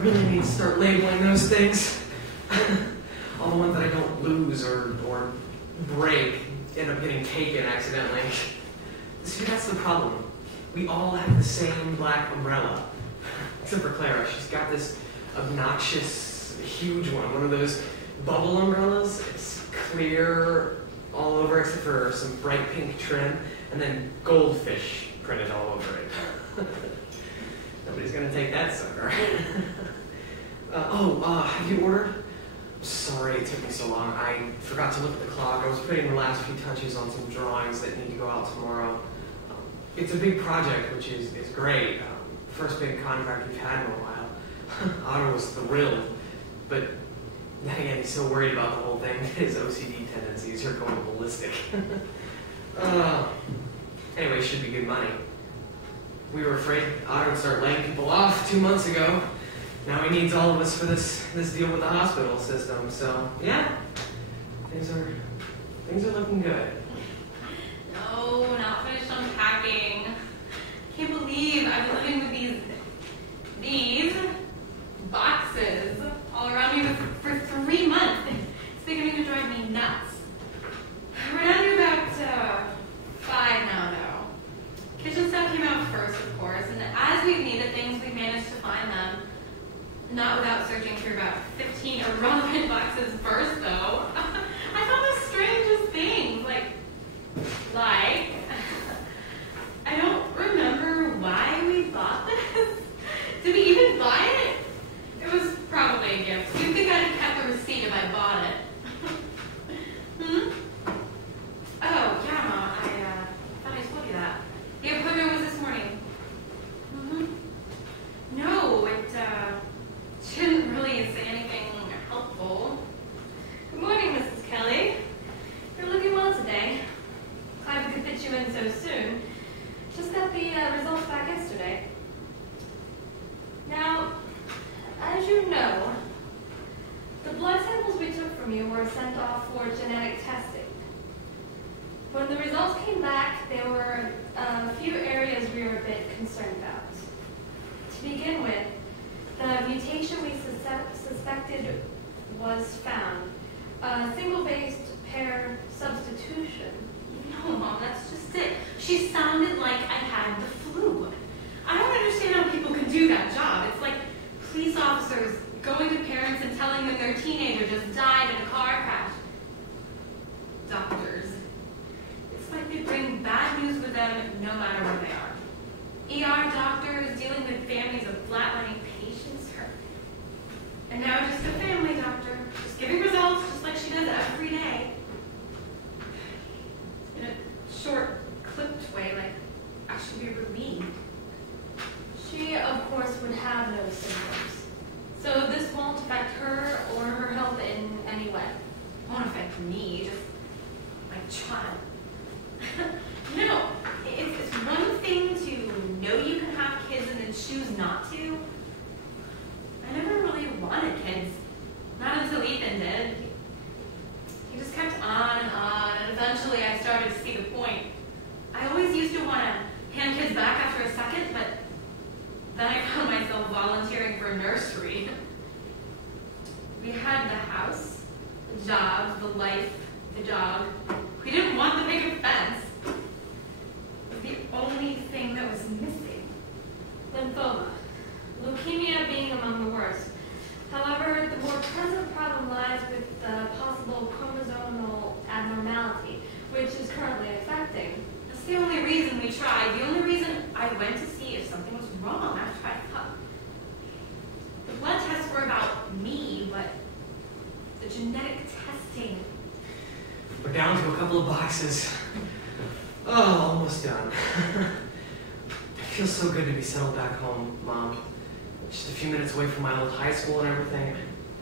really need to start labeling those things. All the ones that I don't lose or break end up getting taken accidentally. See, that's the problem. We all have the same black umbrella. Except for Clara. She's got this obnoxious, huge one of those bubble umbrellas. It's clear all over except for some bright pink trim, and then goldfish printed all over it. Nobody's gonna take that sucker. Have you ordered? I'm sorry it took me so long. I forgot to look at the clock. I was putting the last few touches on some drawings that need to go out tomorrow. It's a big project, which is great. First big contract we've had in a while. Otto was thrilled, but then again, he's so worried about the whole thing. His OCD tendencies are going ballistic. Anyway, it should be good money. We were afraid Otto would start laying people off 2 months ago. Now he needs all of us for this deal with the hospital system. So yeah, things are looking good. No, not finished unpacking. Can't believe I've been living with these boxes all around me for 3 months. It's beginning to drive me nuts. We're down to about 5 now, though. Kitchen stuff came out first, of course, and as we've needed things, we've managed to find them. Not without searching through about 15 irrelevant boxes first, though. I found the strangest things, like, I don't remember why we bought this. Did we even buy it? It was probably a gift. You'd think I'd have kept the receipt if I bought it. Oh, yeah, Mom, I thought I told you that. The appointment was this morning. No, it didn't really say anything helpful. Good morning, Mrs. Kelley. You're looking well today. Glad we could fit you in so soon. Just got the results back yesterday. Now, as you know, the blood samples we took from you were sent off for genetic testing. When the results came back, there were a few areas we were a bit concerned about. To begin with, the mutation we suspected was found. A single-based pair substitution. No, Mom, that's just it. She sounded like I had the flu. I don't understand how people can do that job. It's like police officers going to parents and telling them their teenager just died in a car crash. Doctors. It's like they bring bad news with them no matter where they are. ER doctors dealing with families of flatlining patients. And now just a family doctor, just giving results just like she does every day. In a short, clipped way, like I should be relieved. She, of course, would have no symptoms. So this won't affect her or her health in any way. It won't affect me, just my child. No, it's one thing to know you can have kids and then choose not to. I never really wanted kids. Not until Ethan did. He just kept on, and eventually I started to see the point. I always used to want to hand kids back after a second, but then I found myself volunteering for a nursery. We had the house, the job, the life, the dog. We didn't want the big fence. It was the only thing that was missing. Lymphoma. Leukemia being among the worst. However, the more present problem lies with the possible chromosomal abnormality, which is currently affecting. That's the only reason we tried. The only reason I went to see if something was wrong after I thought. The blood tests were about me, but the genetic testing. We're down to a couple of boxes. Oh, almost done. It feels so good to be settled back home, Mom. Just a few minutes away from my old high school and everything.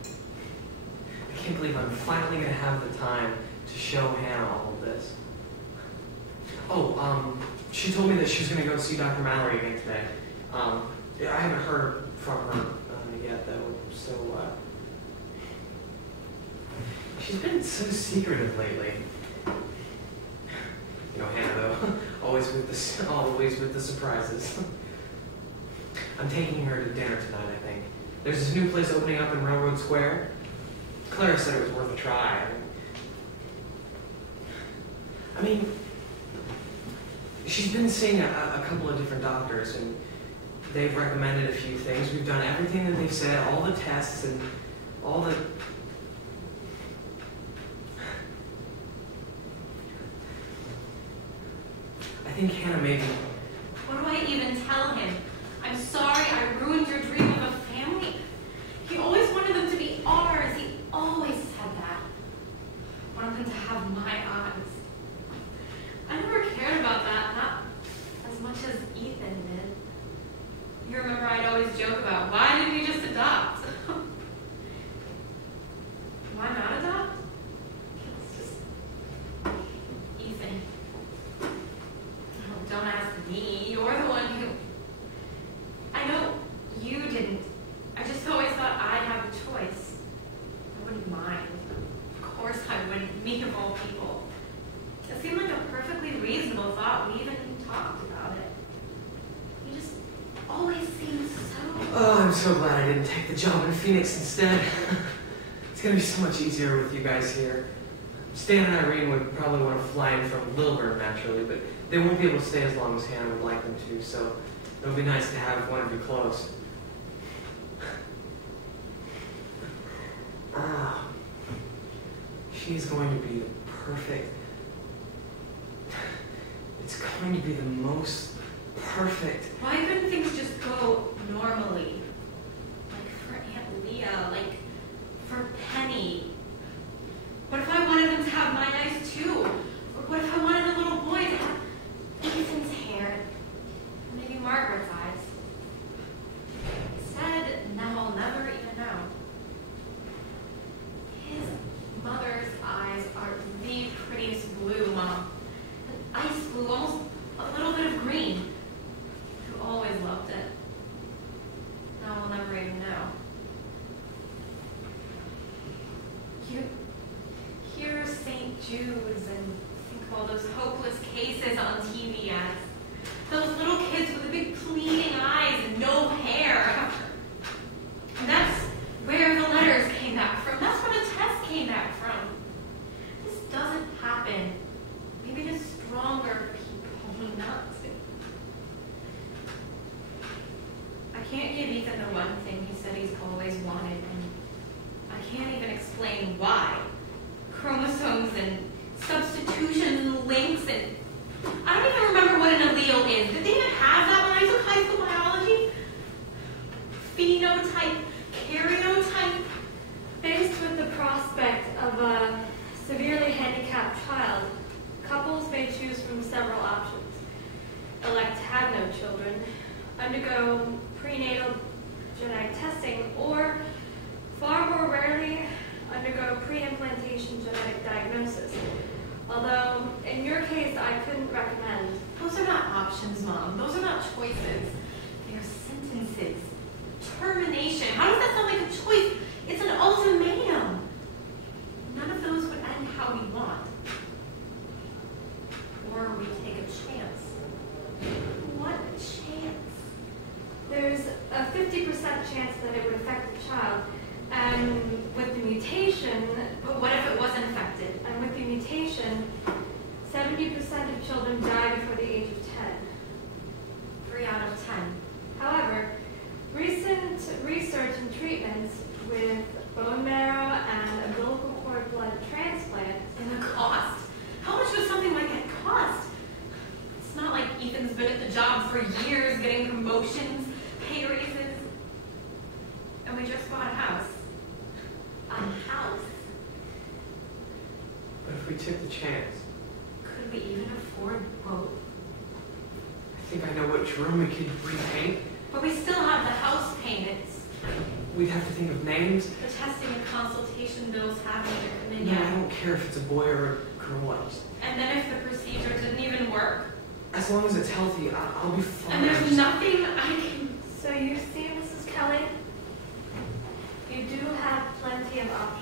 I can't believe I'm finally going to have the time to show Hannah all of this. Oh, she told me that she was going to go see Dr. Mallory again today. Yeah, I haven't heard from her yet, though, so, she's been so secretive lately. You know, Hannah, though, always with the surprises. I'm taking her to dinner tonight, I think. There's this new place opening up in Railroad Square. Clara said it was worth a try. I mean, she's been seeing a couple of different doctors, and they've recommended a few things. We've done everything that they've said, all the tests and all the... I think Hannah maybe... What do I even tell him? I'm sorry I ruined your dream of a family. He always wanted them to be ours. He always said that. I wanted them to have my eyes. I never cared about that, not as much as Ethan did. You remember I'd always joke about, why didn't we just adopt? Why not adopt? It's just Ethan. Oh, don't ask me. You're the one who... I know you didn't. I just always thought I'd have a choice. I wouldn't mind. Of course I wouldn't, me of all people. It seemed like a perfectly reasonable thought. We even talked about it. You just always seemed so... Oh, I'm so glad I didn't take the job in Phoenix instead. It's going to be so much easier with you guys here. Stan and Irene would probably want to fly in from Lilburn, naturally, but they won't be able to stay as long as Hannah would like them to, so it would be nice to have one of you close. Ah, she's going to be the perfect... It's going to be the most perfect... Why couldn't things just go normally? Like for Aunt Leah, like for Penny. What if I wanted them to have my eyes too? Or what if I wanted a little boy to have Ethan's hair? Or maybe Margaret's eyes. Instead, now I'll never even know. His mother's eyes are the prettiest blue, Mom. An ice blue, almost a little bit of green. You always loved it. Now I'll never even know. You hear St. Jude's and think of all those hopeless cases on TV ads. Those little kids with the big pleading eyes and no hair. And that's where the letters came back from. That's where the test came back from. This doesn't happen. Maybe to stronger people, not to. I can't give Ethan the one thing he said he's always wanted, and I can't even explain why. Chromosomes and substitutions and links and... I don't even remember what an allele is. Did they even have that when I took high school biology? Phenotype, karyotype. Faced with the prospect of a severely handicapped child, couples may choose from several options. Elect to have no children, undergo prenatal genetic testing, or, far more rarely, undergo pre-implantation genetic diagnosis. Although, in your case, I couldn't recommend. Those are not options, Mom. Those are not choices. They are sentences. Termination. How does that sound like a choice? It's an ultimatum. None of those would end how we want. Or we take a chance. What chance? There's a 50% chance that it would affect the child, and with the mutation... But what if it wasn't affected? And with the mutation, 70% of children die before the age of 10. 3 out of 10. However, recent research and treatments with bone marrow and umbilical cord blood transplant... And the cost. How much does something like that cost? It's not like Ethan's been at the job for years, getting promotions, pay raises. And we just bought a house. A house. But if we took the chance... Could we even afford both? I think I know which room we could repaint. But we still have the house payments. We'd have to think of names. The testing and consultation bills haven't even come in No, I yet. don't care if it's a boy or a girl. And then if the procedure didn't even work. As long as it's healthy, I'll be fine. And there's nothing I can... So you see, Mrs. Kelley, you do have plenty of options.